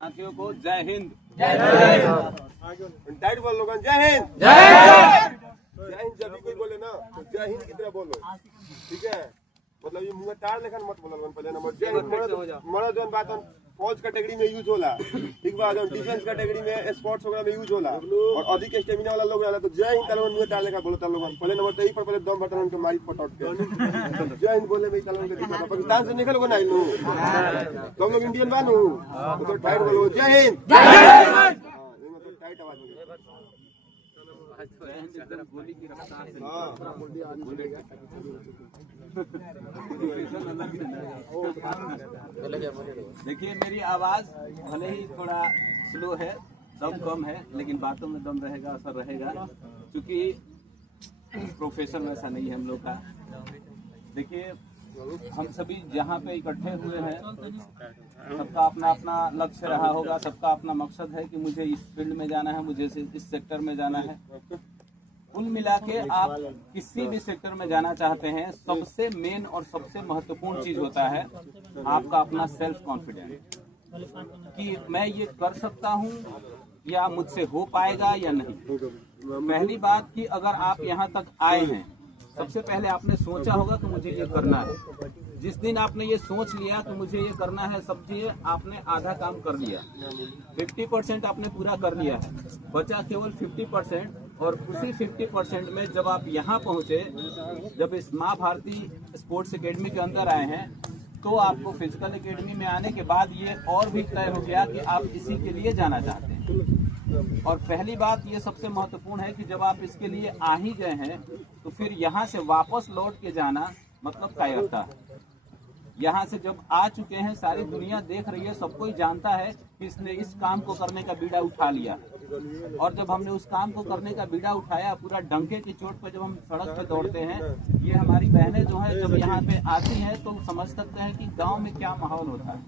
साथियों को जय हिंद। टाइट बोल लोग जय हिंद। जय हिंद जब भी कोई बोले ना तो जय हिंद की तरह बोलो, ठीक है। मतलब ये मुंह टाड़ लेखन मत बोलो। पहले नंबर जय हिंद मर्द जौन बात फौज कैटेगरी में यूज होला, ठीक बा। जौन डिफेंस कैटेगरी में स्पोर्ट्स वगैरह में यूज होला और अधिक स्टेमिना वाला लोग रहला तो जय हिंद तलवन मुंह टाड़ लेखा बोलता लोग। पहले नंबर तो ही पर पहले दम बटन उनके मारी पटट के जय हिंद बोले में तलवन के दिखा। पाकिस्तान से निकल को नहीं नु तुम लोग इंडियन बानू तो टाइट बोलो जय हिंद। तो टाइट आवाज में गोली की रफ्तार से देखिए, मेरी आवाज भले ही थोड़ा स्लो है, दम कम है, लेकिन बातों में दम रहेगा, असर रहेगा, क्योंकि प्रोफेशन ऐसा नहीं है हम लोग का। देखिए, हम सभी जहाँ पे इकट्ठे हुए हैं, सबका अपना अपना लक्ष्य रहा होगा, सबका अपना मकसद है कि मुझे इस फील्ड में जाना है, मुझे इस सेक्टर में जाना है। कुल मिला के आप किसी भी सेक्टर में जाना चाहते हैं, सबसे मेन और सबसे महत्वपूर्ण चीज होता है आपका अपना सेल्फ कॉन्फिडेंस, कि मैं ये कर सकता हूँ या मुझसे हो पाएगा या नहीं। पहली बात कि अगर आप यहाँ तक आए हैं, सबसे पहले आपने सोचा होगा तो मुझे ये करना है। जिस दिन आपने ये सोच लिया तो मुझे ये करना है, समझिए आपने आधा काम कर लिया, 50% आपने पूरा कर लिया है, बचा केवल 50%। और उसी 50% में जब आप यहाँ पहुँचे, जब इस माँ भारती स्पोर्ट्स एकेडमी के अंदर आए हैं, तो आपको फिजिकल एकेडमी में आने के बाद ये और भी तय हो गया कि आप इसी के लिए जाना चाहते हैं। और पहली बात ये सबसे महत्वपूर्ण है कि जब आप इसके लिए आ ही गए हैं तो फिर यहाँ से वापस लौट के जाना मतलब कायरता है। यहाँ से जब आ चुके हैं, सारी दुनिया देख रही है, सब कोई जानता है कि इसने इस काम को करने का बीड़ा उठा लिया। और जब हमने उस काम को करने का बीड़ा उठाया, पूरा डंके की चोट पर जब हम सड़क पे दौड़ते हैं, ये हमारी बहनें जो हैं जब यहाँ पे आती हैं तो समझ सकते हैं कि गांव में क्या माहौल होता है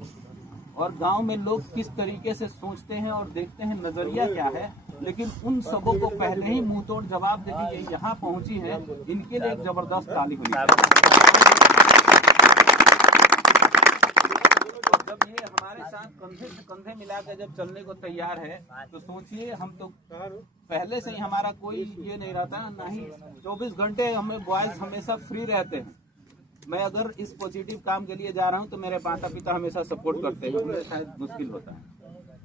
और गांव में लोग किस तरीके से सोचते हैं और देखते हैं, नजरिया क्या है। लेकिन उन सबों को पहले ही मुंह तोड़ जवाब दे के यहाँ पहुंची है, इनके लिए एक जबरदस्त ताली होनी चाहिए। जब ये हमारे साथ कंधे से कंधे मिला के जब चलने को तैयार है तो सोचिए, हम तो पहले से ही हमारा कोई ये नहीं रहता, ना ही 24 घंटे हमें बॉयज हमेशा फ्री रहते हैं। मैं अगर इस पॉजिटिव काम के लिए जा रहा हूँ तो मेरे माता पिता हमेशा सपोर्ट करते हैं, उन्हें शायद मुश्किल होता है।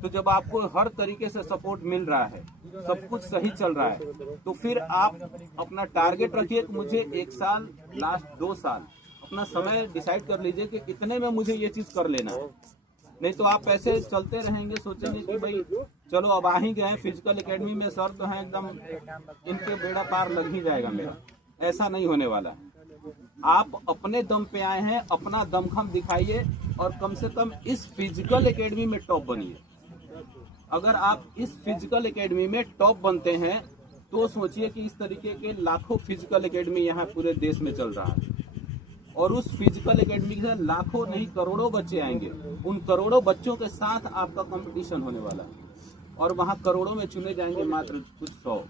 तो जब आपको हर तरीके से सपोर्ट मिल रहा है, सब कुछ सही चल रहा है, तो फिर आप अपना टारगेट रखिए कि मुझे 1 साल, लास्ट 2 साल अपना समय डिसाइड कर लीजिए कि इतने में मुझे ये चीज कर लेना है। नहीं तो आप ऐसे चलते रहेंगे, सोचेंगे कि भाई चलो अब आ ही गए फिजिकल एकेडमी में, सर तो है एकदम, इनके बेड़ा पार लग ही जाएगा मेरा। ऐसा नहीं होने वाला है। आप अपने दम पे आए हैं, अपना दमखम दिखाइए और कम से कम इस फिजिकल एकेडमी में टॉप बनिए। अगर आप इस फिजिकल एकेडमी में टॉप बनते हैं तो सोचिए कि इस तरीके के लाखों फिजिकल एकेडमी यहाँ पूरे देश में चल रहा है और उस फिजिकल एकेडमी से लाखों नहीं करोड़ों बच्चे आएंगे। उन करोड़ों बच्चों के साथ आपका कंपटीशन होने वाला है और वहाँ करोड़ों में चुने जाएंगे मात्र कुछ 100।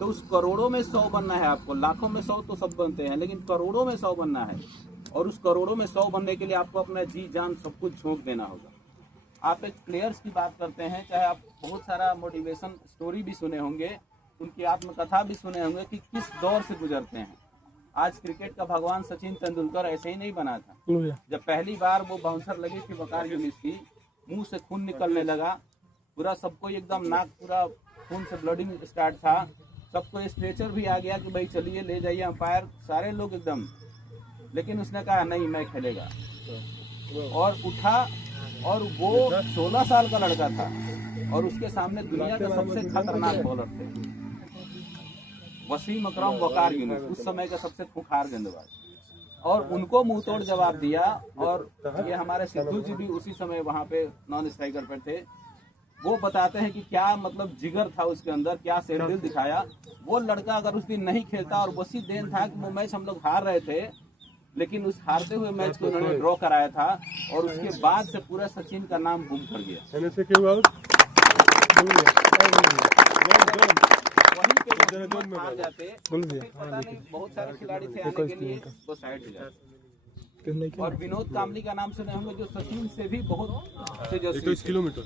तो उस करोड़ों में 100 बनना है आपको। लाखों में 100 तो सब बनते हैं, लेकिन करोड़ों में 100 बनना है। और उस करोड़ों में 100 बनने के लिए आपको अपना जी जान सब कुछ झोंक देना होगा। आप एक प्लेयर्स की बात करते हैं, चाहे आप बहुत सारा मोटिवेशन स्टोरी भी सुने होंगे, उनकी आत्मकथा भी सुने होंगे कि किस दौर से गुजरते हैं। आज क्रिकेट का भगवान सचिन तेंदुलकर ऐसे ही नहीं बना था। जब पहली बार वो बाउंसर लगी थी वकार यूनिस की, मुंह से खून निकलने लगा, पूरा सबको एकदम नाक पूरा खून से ब्लडिंग स्टार्ट था, सबको स्ट्रेचर भी आ गया कि भाई चलिए ले जाइए अंपायर, सारे लोग एकदम। लेकिन उसने कहा नहीं, मैं खेलेगा, और उठा। और वो 16 साल का लड़का था और उसके सामने दुनिया के सबसे खतरनाक बॉलर थे, वसीम अकरम, वकार यूनिस, उस समय का सबसे खूंखार गेंदबाज, और उनको मुंह तोड़ जवाब दिया। और ये हमारे सिद्धू जी भी उसी समय वहां पे नॉन स्ट्राइकर पर थे। वो बताते हैं कि क्या मतलब जिगर था उसके अंदर, क्या शेरदिल दिखाया। वो लड़का अगर उस दिन नहीं खेलता, और वही देन था कि वो मैच हम लोग हार रहे थे, लेकिन उस हारते हुए मैच को उन्होंने ड्रॉ कराया था और उसके बाद से पूरा सचिन का नाम बूम कर गया। वहीं पे हार जाते, पता नहीं बहुत सारे खिलाड़ी थे आने के लिए, वो साइड हो जाते। और विनोद कामली का नाम सुने होंगे, जो सचिन से भी बहुत तेजस्वी 21 किलोमीटर।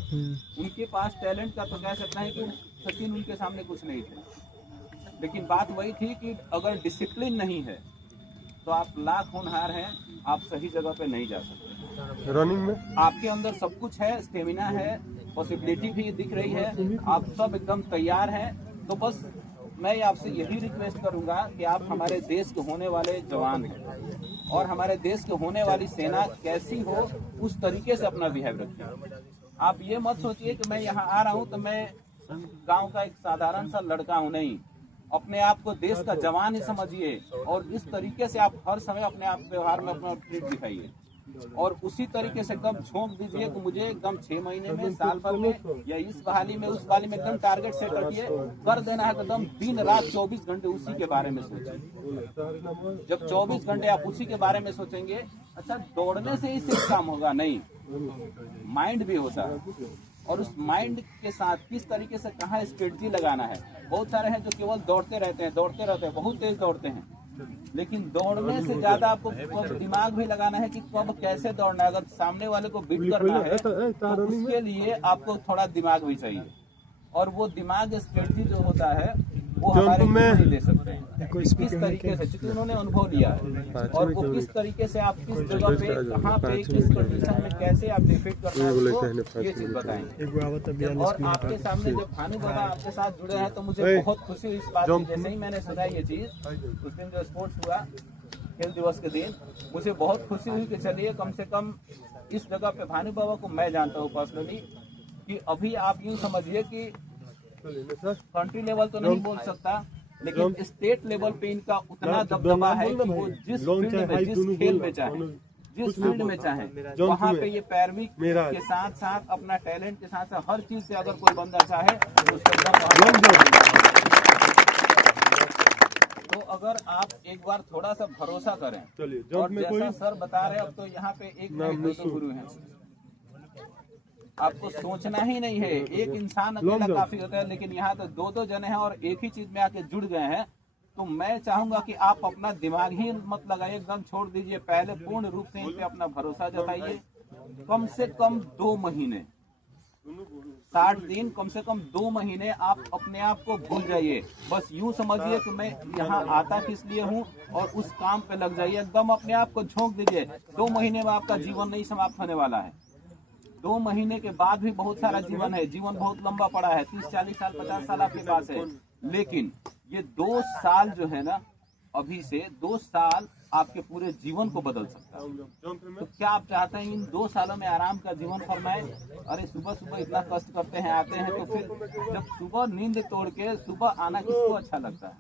उनके पास टैलेंट का तो कह सकते हैं कि सचिन उनके सामने कुछ नहीं थे। लेकिन बात वही थी कि अगर डिसिप्लिन नहीं है तो आप लाख होनहार हैं, आप सही जगह पे नहीं जा सकते। रनिंग में आपके अंदर सब कुछ है, स्टेमिना है, पॉसिबिलिटी भी दिख रही है, आप सब एकदम तैयार हैं। तो बस मैं आपसे यही रिक्वेस्ट करूंगा कि आप हमारे देश के होने वाले जवान हैं और हमारे देश के होने वाली सेना कैसी हो उस तरीके से अपना बिहेव रखिए। आप ये मत सोचिए कि मैं यहाँ आ रहा हूँ तो मैं गांव का एक साधारण सा लड़का हूँ, नहीं। अपने आप को देश का जवान ही समझिए और इस तरीके से आप हर समय अपने आप व्यवहार में अपना ट्रीट दिखाइए और उसी तरीके से एकदम झोंक दीजिए कि मुझे एकदम 6 महीने में, साल भर में या इस बहाली में, उस बहाली में एकदम टारगेट सेट रखिए, कर देना है एकदम दिन रात 24 घंटे उसी के बारे में सोचिए। जब 24 घंटे आप उसी के बारे में सोचेंगे, अच्छा दौड़ने से ही सिर्फ काम होगा नहीं, माइंड भी होता है और उस माइंड के साथ किस तरीके से कहाँ स्ट्रेटजी लगाना है। बहुत सारे हैं जो केवल दौड़ते रहते हैं, बहुत तेज दौड़ते हैं, लेकिन दौड़ने से ज्यादा आपको दिमाग भी लगाना है कि कब कैसे दौड़ना है। अगर सामने वाले को बीट करना है तो उसके लिए आपको थोड़ा दिमाग भी चाहिए और वो दिमाग स्ट्रेटजी जो होता है वो हमारे नहीं दे सकते हैं। किस तरीके से, क्योंकि उन्होंने अनुभव लिया है और वो किस तरीके से आप किस जगह पे, कहाँ पे, किस कंडीशन में कैसे आप डिफीट करना है, ये चीज बताएंगे। और आपके सामने जब भानु बाबा आपके साथ जुड़े हैं तो मुझे बहुत खुशी हुई इस बात की। जैसे ही मैंने सुना ये चीज, उस दिन जो स्पोर्ट्स हुआ खेल दिवस के दिन, मुझे बहुत खुशी हुई कि चलिए कम से कम इस जगह पे भानु बाबा को मैं जानता हूँ पर्सनली, कि अभी आप यूँ समझिए कि कंट्री लेवल तो नहीं बोल सकता, लेकिन स्टेट लेवल पे इनका उतना दबदबा है कि वो जिस फील्ड में, जिस खेल में चाहे, जिस फील्ड में चाहे, वहाँ पे ये पैरवी के साथ साथ अपना टैलेंट के साथ साथ हर चीज से अगर कोई बंदा चाहे तो तो अगर आप एक बार थोड़ा सा भरोसा करें, और जैसा सर बता रहे हैं, अब तो यहाँ पे एक दो गुरु हैं, आपको सोचना ही नहीं है, एक इंसान अकेला काफी होता है, लेकिन यहाँ तो दो जने हैं और एक ही चीज में आके जुड़ गए हैं। तो मैं चाहूंगा कि आप अपना दिमाग ही मत लगाइए, एकदम छोड़ दीजिए, पहले पूर्ण रूप से इन पे अपना भरोसा जताइए। कम से कम 2 महीने, 60 दिन, कम से कम 2 महीने आप अपने आप को भूल जाइए। बस यूं समझिए कि मैं यहाँ आता किस लिए हूँ और उस काम पे लग जाइए, एकदम अपने आप को झोंक दीजिए। 2 महीने में आपका जीवन नहीं समाप्त होने वाला है। 2 महीने के बाद भी बहुत सारा जीवन है, जीवन बहुत लंबा पड़ा है, 30, 40 साल, 50 साल आपके पास है, लेकिन ये 2 साल जो है ना, अभी से 2 साल आपके पूरे जीवन को बदल सकता है। तो क्या आप चाहते हैं इन 2 सालों में आराम का जीवन फरमाए? अरे सुबह सुबह इतना कष्ट करते हैं, आते हैं, तो फिर जब सुबह नींद तोड़ के सुबह आना किसको अच्छा लगता है?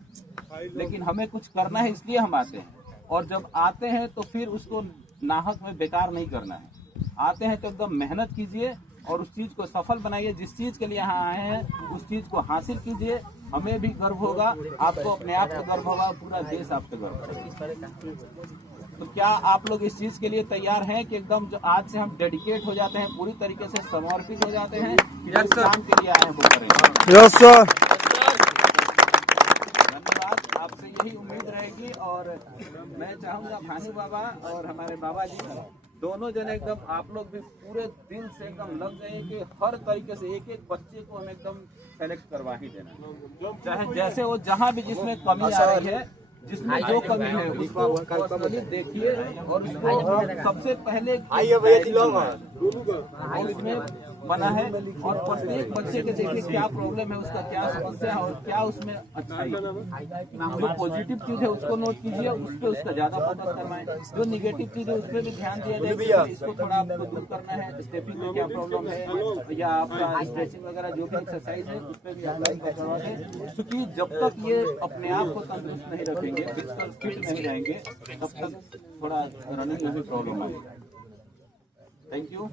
लेकिन हमें कुछ करना है, इसलिए हम आते हैं, और जब आते हैं तो फिर उसको नाहक में बेकार नहीं करना है। आते हैं तो एकदम मेहनत कीजिए और उस चीज को सफल बनाइए। जिस चीज के लिए यहाँ आए हैं उस चीज को हासिल कीजिए। हमें भी गर्व होगा, आपको अपने आप का गर्व होगा, पूरा देश आप पे गर्व होगा। तो क्या आप लोग इस चीज के लिए तैयार हैं कि एकदम जो आज से हम डेडिकेट हो जाते हैं, पूरी तरीके से समर्पित हो जाते हैं, जिस काम के लिए आए हैं वो करेंगे? Yes sir. धन्यवाद, आपसे यही उम्मीद रहेगी। और मैं चाहूंगा भानु बाबा और हमारे बाबा जी दोनों जने एकदम आप लोग भी पूरे दिल से एकदम लग जाइए कि हर तरीके से एक एक बच्चे को हमें एकदम सेलेक्ट करवा ही देना, चाहे जैसे वो जहाँ भी जिसमें कमी आ रही है, जिसमें जो कमी है उसको पर्सनली देखिए और उसको सबसे पहले उसमें बना है और प्रत्येक बच्चे के देखिए क्या प्रॉब्लम है, उसका क्या समस्या है और क्या उसमें अच्छाई है। जो पॉजिटिव चीज है उसको नोट कीजिए, उस पर उसका ज्यादा फोकस करवाएं। जो निगेटिव चीज है उस पर भी ध्यान दिया जाए, इसको थोड़ा आपको दूर करना है। स्टेपिंग में क्या प्रॉब्लम है या आपका स्ट्रेचिंग वगैरह जो भी एक्सरसाइज है उस पर भी आप करवा दें, क्योंकि जब तक ये अपने आप को तंदुरुस्त नहीं रखेंगे, फिजिकल फिट नहीं रहेंगे, तब तक थोड़ा रनिंग में भी प्रॉब्लम आएगी। Thank you.